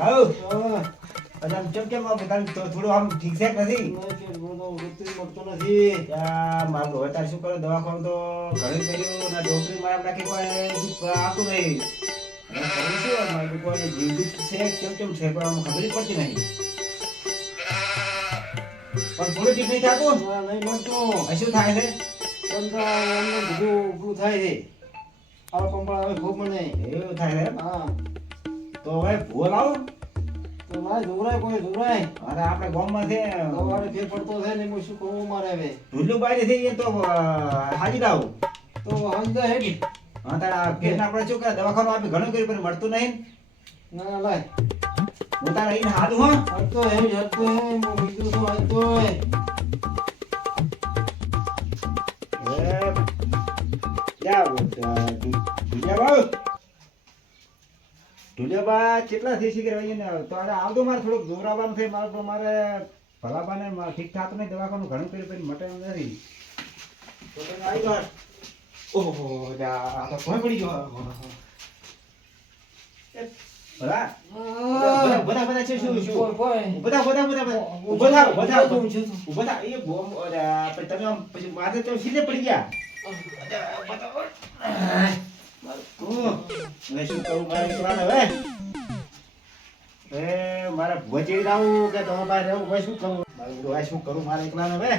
આવ અજામ કેમ બતાન થોડું આમ ઠીક છે નથી મળતો નથી. મારું હવે તાર શું કરો દવાખાનું તો ઘણી કર્યું ના ડોક્ટરી મારા નાખી કોઈ આવતું નહીં અને કરું શું મારું કોઈ જીવ છે કેમ છે પણ આમ ખબર જ પડતી નહીં પણ થોડું ઠીક નહીં થતું નહીં મળતો. શું થાય છે બધું ઉભું થાય છે. આ પંપા હવે ખૂબ મને એવું થાય છે હા તો હવે ભૂવો લાવો તો ના જોરાય કોઈ જોરાય અરે આપણે ગામમાં છે સવારે ફેર પડતો થાય ને હું શું કહું મારે હવે ઢુલ્લું બારી થઈ એ તો હાજી લાવો તો હંદા હેડી હા તારા ફેરના આપણે શું કરે દવાખાનું આપી ઘણું કર્યું પણ મળતું નહીં ના લાય હું તારા અહીં હાલું હો હરતો હે હરતો હે હું બીજું શું હરતો હે ઢુલિયાબા કેટલા થઈ શીખે રહીએ ને તો આવતો મારે થોડુંક જોરાવાનું થાય મારે તો મારે ભલાબાને ઠીક ઠાક નહીં દવાખાનું ઘણું કર્યું પછી મટે એમ નથી તો તમે આવી ગયો ઓહો આ તો કોઈ પડી ગયો ભલા બધા છે શું બધા એ બોમ્બ તમે આમ પછી માથે તો સીધે પડી ગયા હવે શું કરું મારે એકલાને હવે મારા ભોજે લાવું કે તમારા પાસે રહેવું ભાઈ શું કરું મારે શું કરું મારે એકલાને હવે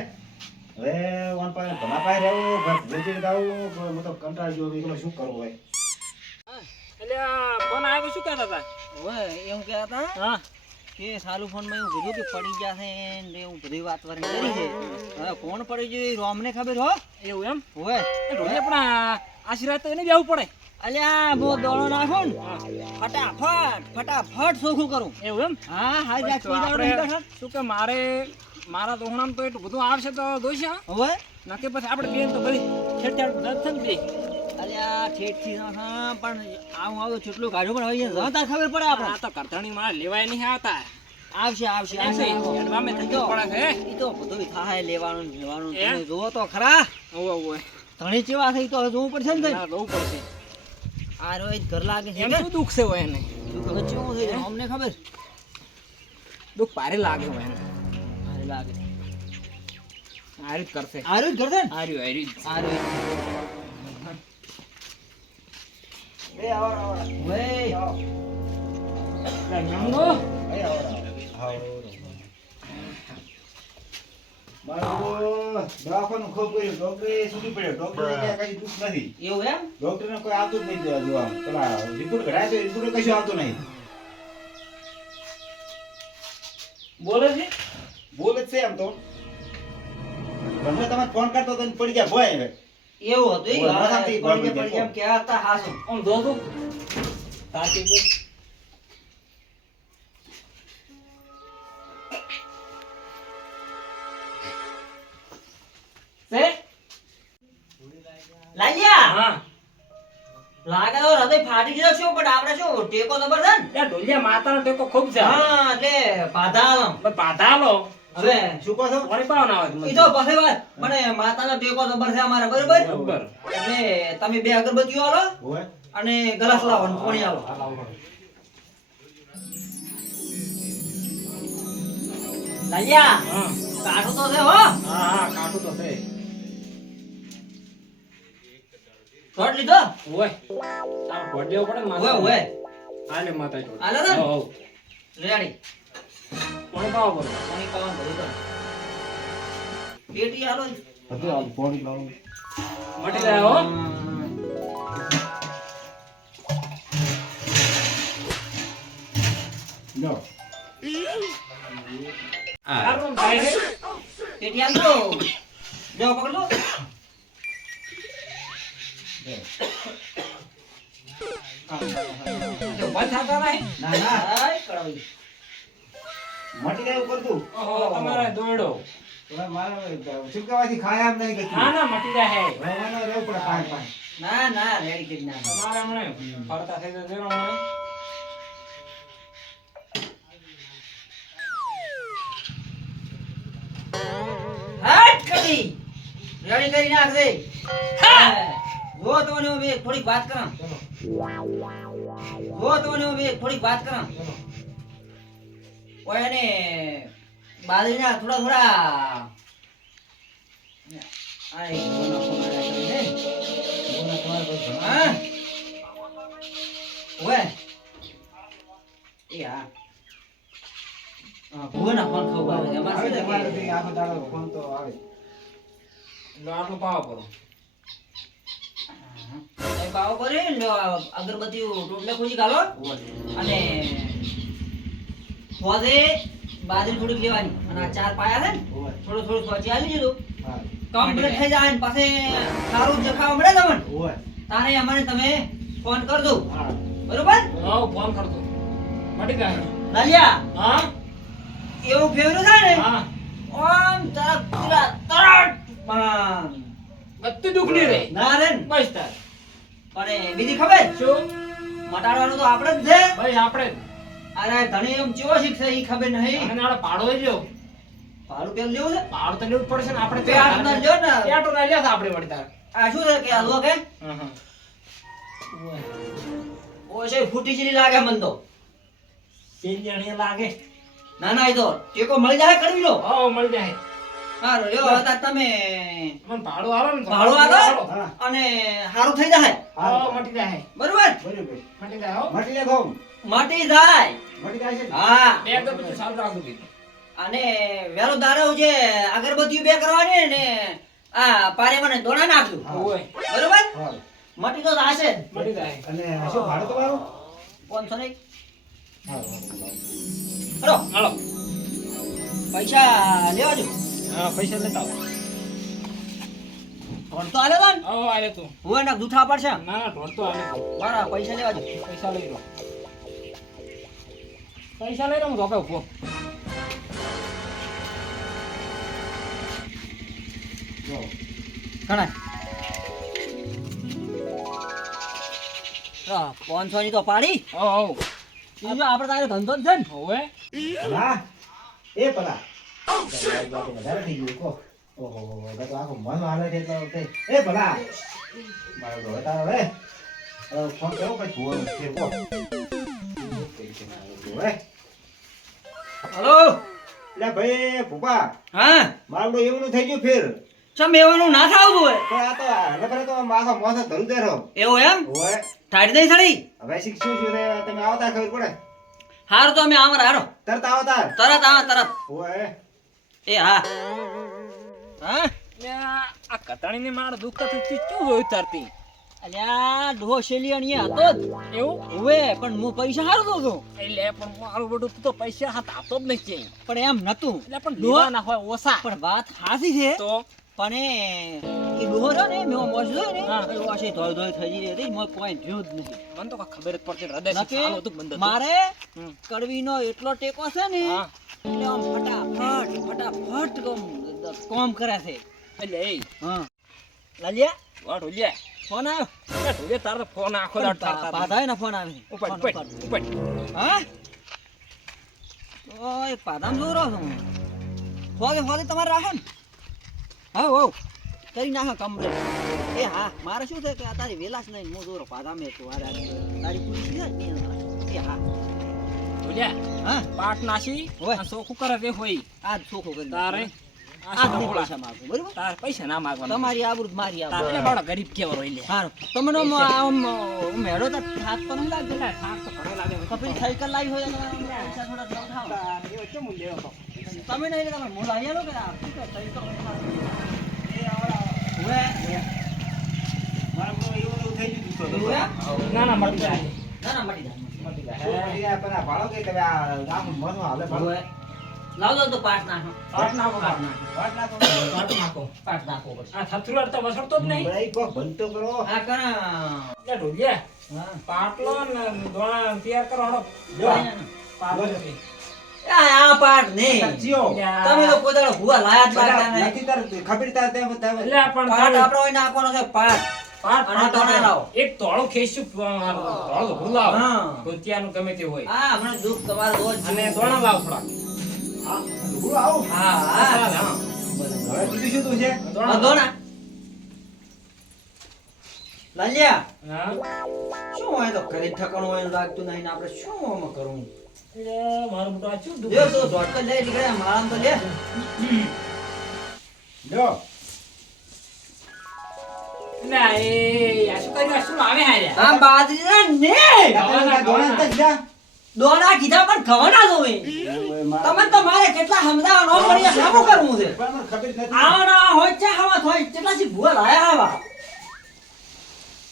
વન પાસે ભલા પાસે રહેવું ભોજે લાવું હું તો કંટાળી ગયો એકલો શું કરું ભાઈ એટલે ફોન આવ્યો શું કહેતા હતા ઓય એમ કહેતા હતા હા કે સાલું ફોનમાં એવું કીધું કે પડી જશે ને એવું બધી વાત કરી છે. હવે કોણ પડી ગયું રોમને ખબર હો એવું એમ ઓય ઢોલિયા પણ આશીર્વાદ તો એને બી આવવું પડે અલ્યા બહુ દોડો નાખો ને ફટાફટ સોખું કરું. એવું એમ હા હા જાત તો કોઈ દાડો નહીં આપણે કરશો. શું કે મારા દોહણામાં તો એટલું બધું આવશે તો જોઈશે હા ઓય નક્કી પછી આપણે બેન તો બધી છેડછાડ દર્શન દે અલ્યા ઠેઠથી નાખા પણ આવું કેટલું કાઢ્યું પણ હવે જતા ખબર પડે આપણે. આ તો કરતાણી મારા લેવાય નહીં આવતા આવશે આવશે એમ આવશે નહીં, એડવામે થઈ ગયું પડે છે એ તો બધું થાય લેવાનું ને લેવાનું એમ? તમે જોવો તો ખરા ઓવે ઓવે ઘણી ચેવા થઈ તો હવે જોવું પડશે ને ના જોવું પડશે આ રોજ ઘર લાગે છે એમ કે? શું દુઃખ છે હોય એને તું ખબર ચેવું થઈ જાય અમને ખબર દુઃખ ભારે લાગે હોય એને ભારે લાગે હારી જ કરશે આ રોજ ઘર છે ને હાર્યું હાર્યું આ રોજ ઓય નમનો મારું દવાખાનું ખૂબ કર્યું ડોક્ટરે છૂટી પડ્યો ડોક્ટરે કઈ દુઃખ નથી એવું એમ ડોક્ટરને કોઈ આવતું જ નહીં જોવા પેલા રિપોર્ટ કઢાય તો રિપોર્ટ કશું આવતું નહીં બોલે છે બોલ જ છે એમ તો ગમે તમે ફોન કરતો તો પડી ગયા ભોય હવે એવું હતું ઈ? ઓય, હા, મજાથી પડી ગોળ ગયા, એમ કહેતા હતા હાસું. આમ જો તો સાચી બોલ છે લાલ્યા હા લાગે તો હૃદય ફાટી ગયો છે પણ આપણે શું ટેકો જબર છે ને ત્યાં ઢોલિયા માતાનો ટેકો ખૂબ છે હા એટલે બાધા આલમ. બસ પાધા લો હવે શું કહો છો વળી પાવ ના આવે ઈ તો પછી વાત મને માતાનો ટેકો જબર છે અમારે બરોબર બરોબર એટલે તમે બે અગરબત્તીઓ આલો ઓય અને ગ્લાસ લાવો અને પાણી આલો લાલ્યા હા કાઠું તો છે હો હા હા કાઠું તો છે શોટ લીધો ઓય આ ગોડ્યો પડે ને ઓય ઓય આલે માતા જોડે આલે ને? હો રેડી કોણ પાવ બોલ પાણી પાવાનું ભરી દો પેટી આલો બધું આ ફોન લાવું મટી જાય હો લો આરું થાય છે પેટી આલો જો પકડો જો બંધ થતા નહીં ના ના હાય કડવી મટી જાય ઉપર તું ઓહો તમારે દોડો તમે મારે ચૂકવાથી ખાયા એમ નહીં ગતું ના ના મટી જાય હે રહેવાનો રહેવું પડે પાંચ પાંચ ના ના રેડી કરી ના તમારે હમણે ફરતા થઈ જશે ને હમણે હટ કરી રેડી કરી નાખ દે જો તો ને બે થોડીક વાત કરા જો તો ને બે થોડીક વાત કરા ઓય ને બાજરીના થોડા આ એક બોનો ફોન આવ્યા તમને બોના તમારે કોઈ ઘણા હા ઓય એ હા ભુવના ફોન ખબર આવે એમાં આવે શું છે તમારે કે બી આખો દાડો ફોન તો આવે. લો આટલું પાવા પડો. એ પાવો કરી ને અગરબત્તી ટોટલે ખોજી ગાલો અને હોદે બાજરી થોડીક લેવાની અને આ ચાર પાયા છે ને ઓય. થોડું થોડું સોચી આલી દીધું હા. કમ્પ્લીટ થઈ જાય ને પાસે સારું જખાવા મળે તમને ઓય. તારે અમને તમે ફોન કરજો હા. બરોબર હા ફોન કરતો મટી જાય. લાલિયા હા એવું ફેવરું થાય ને હા ઓમ તરત તરત ગત્તી દુખની રે ના રે ને. બસ તાર અને બીજી ખબર શું મટાડવાનું તો આપણે જ છે ભાઈ આપણે અરે ધણી એમ ચેવો શીખશે ઈ ખબર નહીં અને આડે ભાડો જો ભાડું પેલું લેવું છે ભાડું તો લેવું જ પડશે ને આપણે બે હાથ ના લ્યો ને પેટો ના લ્યા આપણે વળી તાર આ શું છે કે હલવો કે હા હા ઓછે ફૂટી જેલી લાગે મન તો સેંજણી લાગે ના ના ઈ તો ટેકો મળી જાય કરવી લો હા મળી જાય હારું લ્યો હતા તમે મને ભાડું આલો ને ભાડું આલો હા. અને હારું થઈ જાય હા મટી જાય બરોબર બરોબર. મટી જાય હો મટી લે ઘઉં. મટી જાય મટી જાય છે ને? હા બે અગરબત્તી સાલ રાખું દીધું અને વેલો દાડો જે અગરબત્તીઓ બે કરવાની ને આ પારેમાં દોણા નાખજો હા. ઓય બરોબર હા. મટી તો જાશે જ. મટી જાય અને શું ભાડું તમારું? 500 નહીં હા. હલો હાલો પૈસા લેવા જો હા પૈસા લેતા આવો ઢોળ તો આલે ને હા આલે તું હું ના દૂઠા પડશે ના ના ઢોળ તો આલે તું મારા પૈસા લેવા જો પૈસા લઈ લો પૈસા લઈ લો હું રોપે ઉભો જો. ઘણા 500 ની તો પાડી હો હો બીજું આપણે તારે ધંધો જ છે ને હોવે ભલા. એ ભલા. વધારે થઈ ગયું કહો. ઓહો, હવે તો આખું મન હાલે છે તો તે. એ ભલા. મારો તો હવે તારો હવે. હવે ફોન કરો પછી ભૂવાનું છે કહો. હવે. હલો લે ભાઈ ભૂપા, હા મારું તો એવું થઈ ગયું ફેર. ચમ એવાનું ના થાવું હોય પણ આ તો લબરે તો આખો મોસો ધરું દેરો. એવું એમ ઓય. ઠાડી નહીં સડી હવે શીખશું શું રે તમે આવતા ખબર પડે. હારું તો અમે આમર હારો તરત આવતા. તરત આવા તરત ઓય. એ હા હા આ કટાણીને માર દુઃખ તો તું ચૂ જોઈ તરતી અલ્યા ડોહો શેલિયાણી હતો જ એવું હવે પણ હું પૈસા હારું દઉં છું એટલે પણ મારું બધું તું તો પૈસા હાથ આપતો જ નહીં પણ એમ નતું એટલે પણ ડોહા લેવા ના હોય ઓછા પણ વાત હાસી છે તો પણ એ ડોહો રહ્યો ને મેં મોજ જોયો ને હા. એ વાસે ધોઈ ધોઈ થઈ ગઈ હતી મોય કોઈ જોયું જ નથી મને તો કાંઈ ખબર જ પડતી હૃદય નકે ચાલુ હતું બંધ હતું. મારે હમ. કડવીનો એટલો ટેકો છે ને હા એટલે આમ ફટાફટ કોમ કરે છે એટલે એ હા લાલિયા વાટ ઉલ્યા ફોન આવ્યો એ ઢોલિયા તારો તો ફોન આખો દાડો ઠાકતા પાધાય ને ફોન આવે ઉપર ફોન ઉપર ઉપર. ઉપર હા ઓય પાધામ જોઈ રહ્યો છું ફોગે ફોગે તમારે રાખો ને હા હો કરી નાખો કમ્પ્લીટ એ હા મારે શું છે કે આ તારી વેલાસ નહીં હું જોરો પાધામે છું આ તારી પૂરી છે ને એ હા ઢોલિયા હા પાટ નાસી ઓય. આ ચોખ્ખું કરે તે હોય આ જ ચોખ્ખું કરી તારે આ આ જ સાંભળા. પૈસા માગું બરોબર તારે પૈસા ના માગવાના તમારી આબરૂ મારી તારે આબરૂ બાળા ગરીબ કેવો રોઈ લે હારું તમને આમ મેળો તો થાક તો નહીં લાગતો થાક તો ઘણો લાગે તો પેલી સાયકલ લાવી હોય તો પૈસા થોડા લઉં થાવ તમે નહીં લે તમે હું લાવી આલો કે આ શું કે સાયકલ હવે મારું તો એવું થઈ ગયું તો. એવું એમ? ના ના મળી જાય ના ના મટી જાય મટી જાય. શું મટી જાય? પણ આ ભાડો કે તમે આ આખું મન હાલે ભાડો. હવે લાવ દો તો પાટ નાખો પાટ નાખો પાટ નાખો વાત ના કરો. પાટ નાખો પાટ નાખો પછી આ થથરું અડતા વસડતો જ નહીં ભાઈ કોક બનતો કરો. આ કરા એટલે ઢોલિયા હા પાટલો ને દોણા તૈયાર કરો હળો જો. પાટલો આ પાટ નહીં સાચીઓ. તમે તો કોઈ દાડો ભૂવા લાયા જ લાગતા બધા નહીં નથી તાર ખબર તાર તેમ તેમ. એટલે આ પણ પાટ તારે આપણો હોય નાખવાનો છે પાટ પાટ અને પાટ દોણા લાવો. એક તોળું ખેંચ્યું તોળું ભૂલાવ હા. ધોતિયાનું ગમે તે હોય હા હમણાં દુઃખ તમારે રોજ અને દોણા લાવ થોડા હા, હું આવું. હા હા ચાલ, હા. હવે બીજું શું તું છે? દોણા લાવ. દોણા લાલ્યા હા શું હોય તો ઘરે ઠકાણું હોય એવું લાગતું નહીં ને આપણે શું આમાં કરવું મારું મોટું આ શું દુઃખ? લ્યો તો ધોટકો લઈ નીકળ્યા મારામાં તો લે લ્યો ના, આ શું કર્યું? આ શું આવે હાર્યા? આ બાજરીના ને દોણા તક જા દોણા કીધા પણ ઘઉંના જોવે તમે તો મારે કેટલા સમજાવવા નો પડી સામું કરવું છે પણ મને ખબર નથી આવના હોય છે હવા થોય કેટલા સી ભૂલ આયા આવા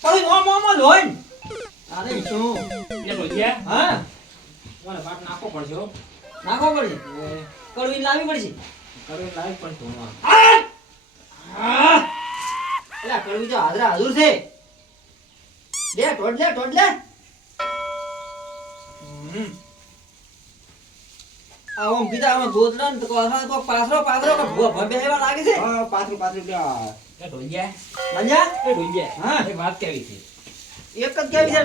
પણ મોમો લોન અરે શું એ રોજિયા, હા મને બાપ નાખવો પડશે હો. નાખો પડી કડવી લાવી પડશે કરવી લાવી પડશે હમણાં. એલા કડવી તો હાજરા હાજર છે લે ટોડ લે આમ કીધા આમાં ગોદડા ને તો પાથરો કે ભૂવા ભબે એવા લાગે છે હા પાથરું લ્યો એ રોજિયા, મજા એ રોજિયા, હા. એક વાત કેવી છે. એક જ કેવી છે